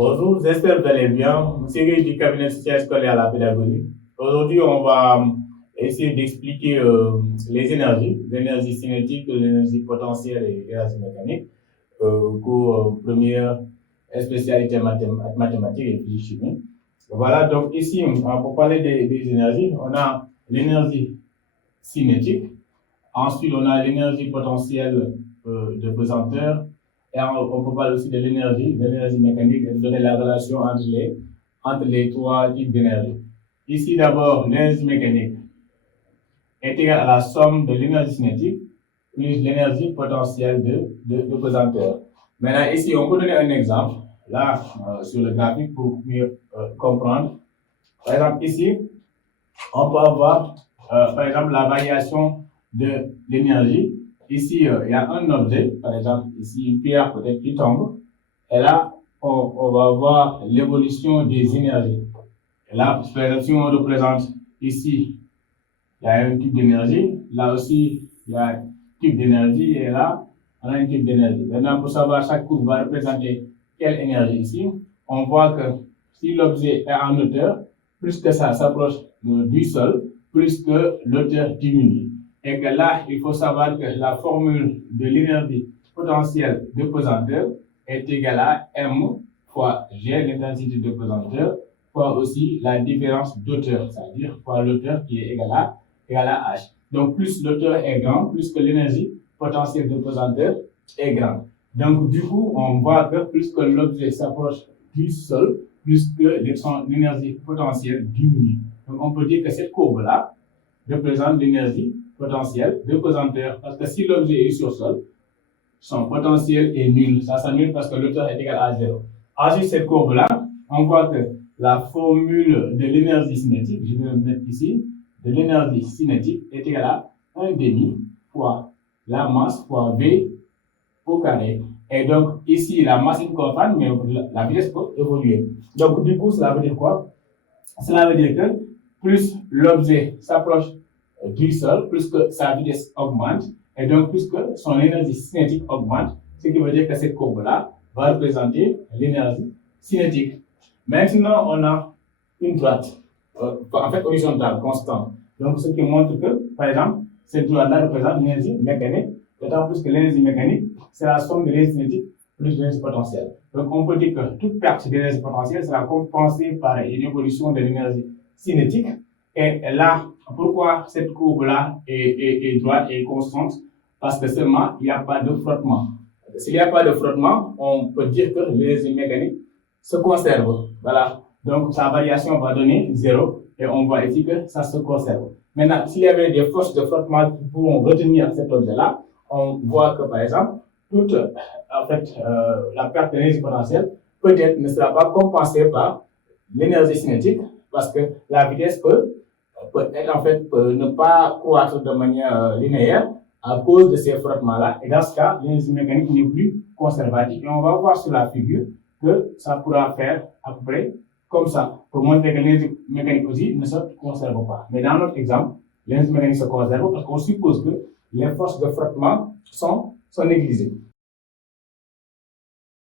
Bonjour, j'espère que vous allez bien. Monsieur Gueye du cabinet social scolaire à la pédagogie. Aujourd'hui, on va essayer d'expliquer l'énergie cinétique, l'énergie potentielle et l'énergie mécanique, pour première spécialité mathématiques et physique-chimie. Voilà, donc ici, pour parler des énergies, on a l'énergie cinétique, ensuite on a l'énergie potentielle de pesanteur, et on peut parler aussi de l'énergie mécanique, et de donner la relation entre les trois types d'énergie. Ici, d'abord, l'énergie mécanique est égale à la somme de l'énergie cinétique plus l'énergie potentielle de pesanteur. Maintenant, ici, on peut donner un exemple, là, sur le graphique pour mieux comprendre. Par exemple, ici, on peut avoir, par exemple, la variation de l'énergie. Ici, il y a un objet, par exemple, ici, une pierre peut-être qui tombe. Et là, on va voir l'évolution des énergies. Et là, par exemple, si on représente ici, il y a un type d'énergie. Là aussi, il y a un type d'énergie. Et là, on a un type d'énergie. Maintenant, pour savoir chaque courbe va représenter quelle énergie ici, on voit que si l'objet est en hauteur, plus que ça s'approche du sol, plus que l'hauteur diminue. Et que là, il faut savoir que la formule de l'énergie potentielle de pesanteur est égale à M fois G, l'intensité de pesanteur, fois aussi la différence d'hauteur, c'est-à-dire fois l'hauteur qui est égale à H. Donc, plus l'hauteur est grande, plus que l'énergie potentielle de pesanteur est grande. Donc, du coup, on voit que plus que l'objet s'approche du sol, plus que l'énergie potentielle diminue. Donc, on peut dire que cette courbe-là représente l'énergie potentielle de pesanteur. Parce que si l'objet est sur sol, son potentiel est nul. Ça s'annule parce que l'hauteur est égale à 0. Ensuite, cette courbe-là, on voit que la formule de l'énergie cinétique, je vais le mettre ici, de l'énergie cinétique est égale à 1 demi fois la masse fois V au carré. Et donc, ici, la masse est une constante, mais la vitesse peut évoluer. Donc, du coup, cela veut dire quoi? Cela veut dire que plus l'objet s'approche du sol, plus que sa vitesse augmente, et donc plus que son énergie cinétique augmente, ce qui veut dire que cette courbe-là va représenter l'énergie cinétique. Maintenant, on a une droite, en fait horizontale, constante. Donc, ce qui montre que, par exemple, cette droite-là représente l'énergie mécanique, d'autant plus que l'énergie mécanique, c'est la somme de l'énergie cinétique plus l'énergie potentielle. Donc, on peut dire que toute perte d'énergie potentielle sera compensée par une évolution de l'énergie cinétique. Et là, pourquoi cette courbe-là est droite et constante? Parce que seulement, il n'y a pas de frottement. S'il n'y a pas de frottement, on peut dire que l'énergie mécanique se conserve. Voilà. Donc, sa variation va donner 0 et on voit ici que ça se conserve. Maintenant, s'il y avait des forces de frottement qui pourront retenir cet objet-là, on voit que, par exemple, toute la perte d'énergie potentielle peut-être ne sera pas compensée par l'énergie cinétique parce que la vitesse peut ne pas croître de manière linéaire à cause de ces frottements-là. Et dans ce cas, l'énergie mécanique n'est plus conservative. Et on va voir sur la figure que ça pourra faire à peu près comme ça, pour montrer que l'énergie mécanique aussi ne se conserve pas. Mais dans notre exemple, l'énergie mécanique se conserve parce qu'on suppose que les forces de frottement sont négligées.